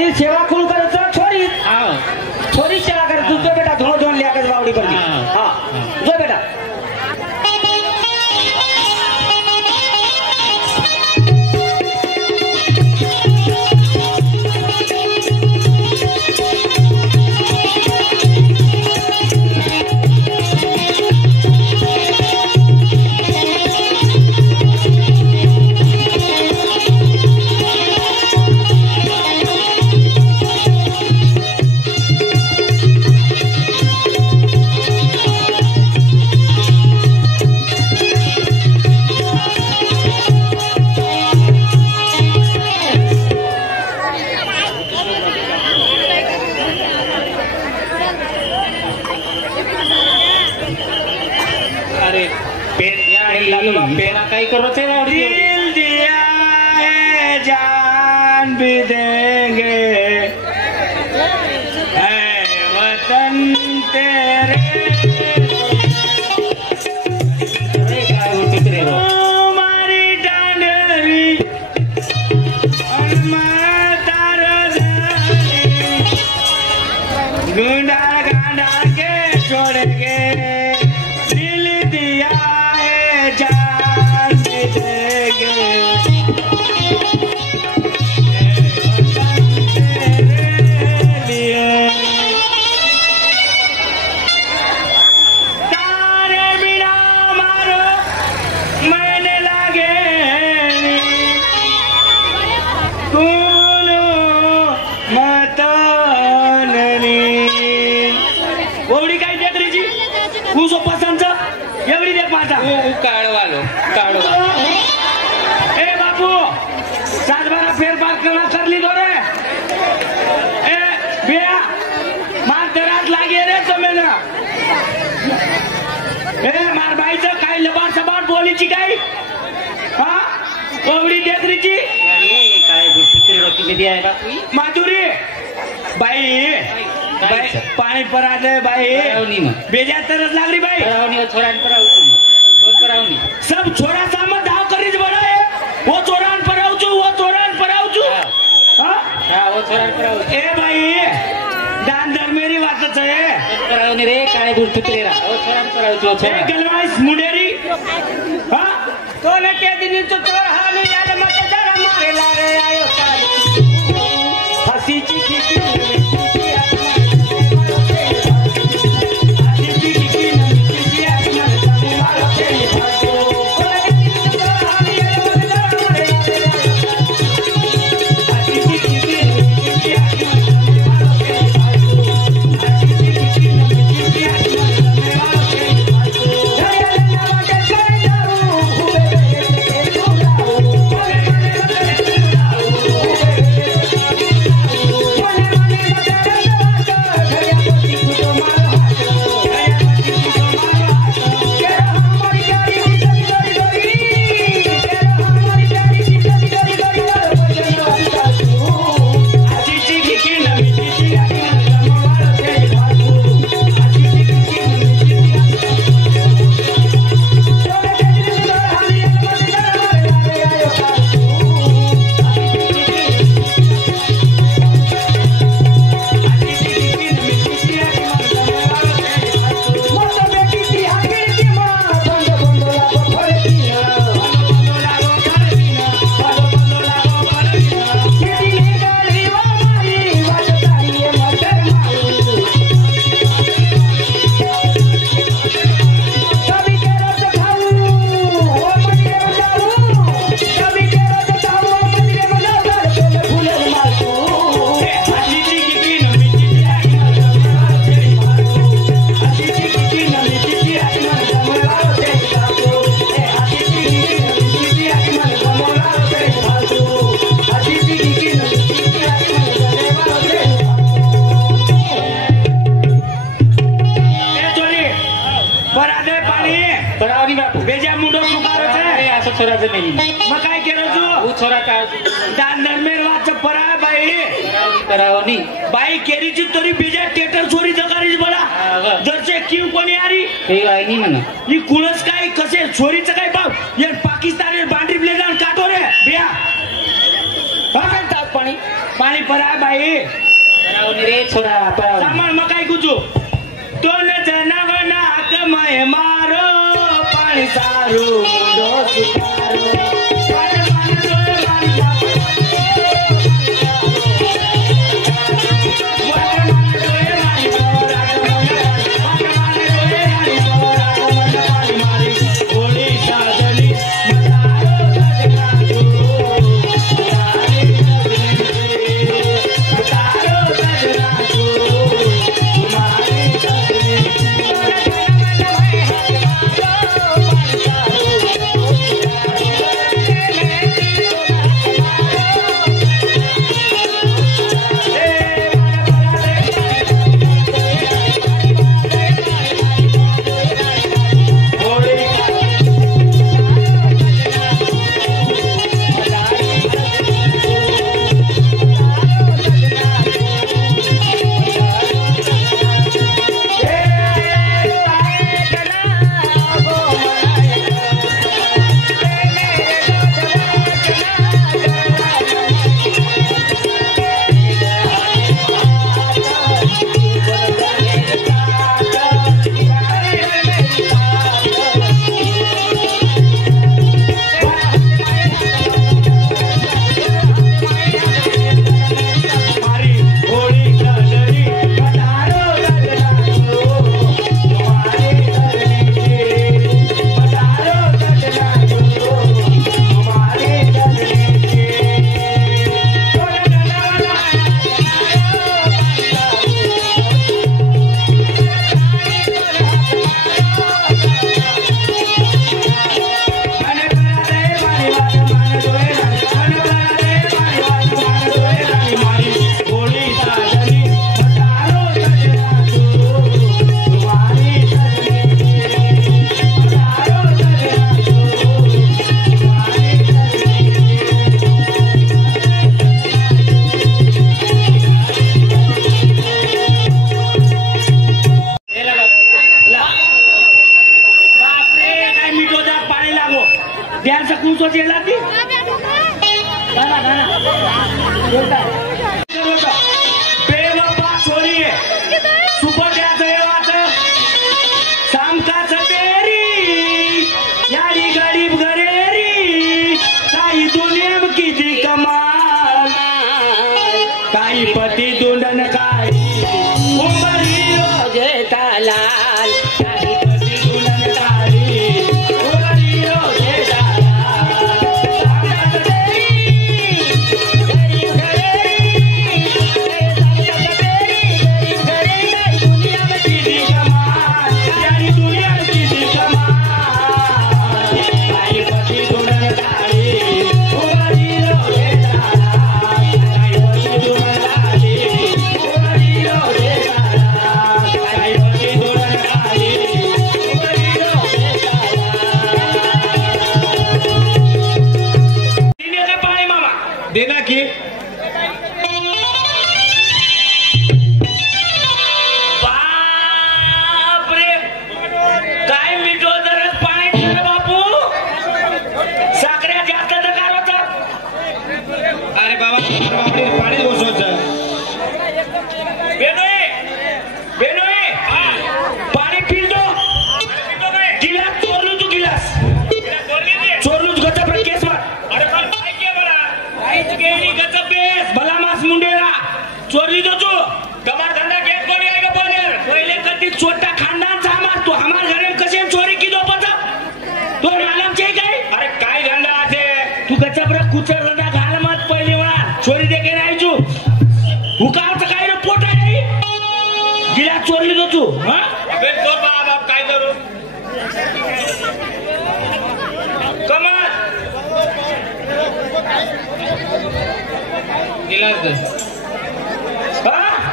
छोरी सेवा कोण करायचं छोरी छोरी सेवा करायचं जो बेटा धोण धोण लिया बावडी करते हा जो बेटा पेना काही करत है दिल दिया है जान भी देंगे है वतन तेरे हमारी डांडरी गुंडा गांडा के छोड़ेंगे ए बापू सात बारा फेरफार कर ली दो रे ए बिया मार दरात लागे रे तुम्हें ए मार भाईचं काय लबाड सबाड बोलीची काय हा कोवडी देखरीची काय गोष्टी रोटी मध्ये आहे का माधुरी बाई पाणी पराले बाई बेजा तरस लागली बाई छोरा सब छोरा सामत दाव करीज बड़ा है वो चोरान पराउचू वो चोरान पराउचू हां वो चोरान पराउचू ए भाई दान दर मेरी वातच आहे परावनी रे काय गोष्टी रे रा वो चोरान पराउचू ए गलवाइस मुंडेरी हां तो ने के दिन तो चोर हानु यार मत जरा मारे ला रे आयो काय हसीची खिकी छोराचं नाही मग काय केलं तू छोरा काय नरमेर वाच परा बाई करावनी बाई केरीची तरी बेजा टेटर चोरी जगारीच बडा जरचे किव कोणी आरी हे आहे नाही म्हणा ही कुळस काय कसे चोरीचं काय पाव या पाकिस्तानी बांड्री प्लेजान काटो रे बिया काय पाणी पाणी परा बाई परावनी रे छोरा परावनी सामान मकाई कुचू तो न जनवना कमय मारो पाणी सारू मुंडो सुकारो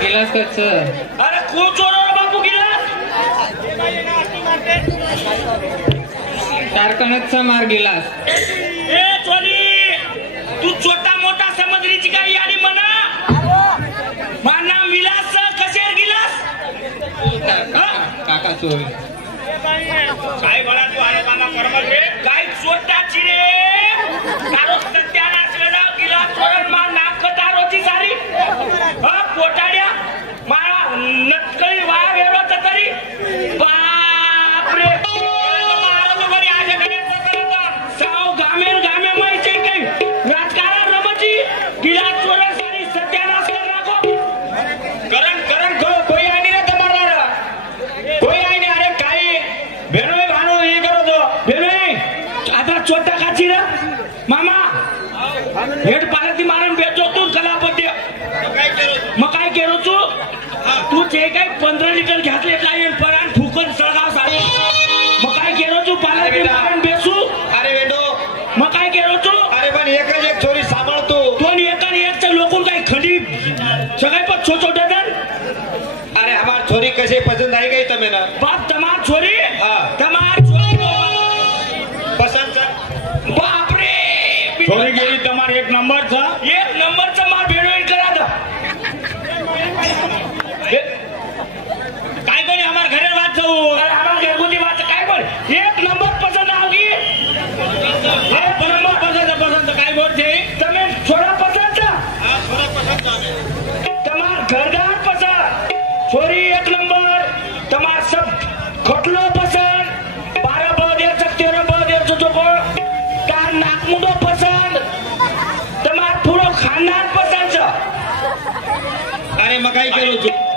गिलास कच्च अरे खूप चोरा बापू गिलास कारखान्याचा मार गिलास ए चोरी तू छोटा मोठा समुद्रीची काही याडी म्हणा माना विलास कसे गिलास काका चोरी काय बळा तू अरे मामा कर्मल रे काय चोटाची रे तारो सत्यानाश वेळा गिलास चोरण मा नाक तारोची सारी हेड पाण्याची मारण बेचो तू कलापती मग काय केलो तू जे काही 15 लिटर घातले लागेल परान फुकन सळगाव साडे मग काय केलो तू पाण्याची मारण बेसू अरे वेडो मग काय केलो तू अरे पण एकच एक चोरी सांभाळतो दोन एकाने एकच्या लोकून काही खडी सगळे पण छोटे अरे हमार छोरी कैसे पसंद आई गई तुम्हें ना बाप तमार छोरी हाँ। तमार छोरी पसंद सर बाप रे छोरी गेली તમાર એક નંબર છે एक नंबरचा मार भेडवेन करा था काय कोणी हमार घरे वाच जाऊ अरे हमार घरगुती वाच काय कोण एक नंबर पसंद आवगी एक नंबर पसंद काय बोल छे તમે छोरा पसंद था हाँ छोरा पसंद जाने तमार घरदार पसंद छोरी एक नंबर तमार सब खटलो पसंद 12 बदेर 13 बदेर जो को तार नाकमुंडो पसंद तमार पूरो खानदान पसंद छ अरे मग काय केलो तू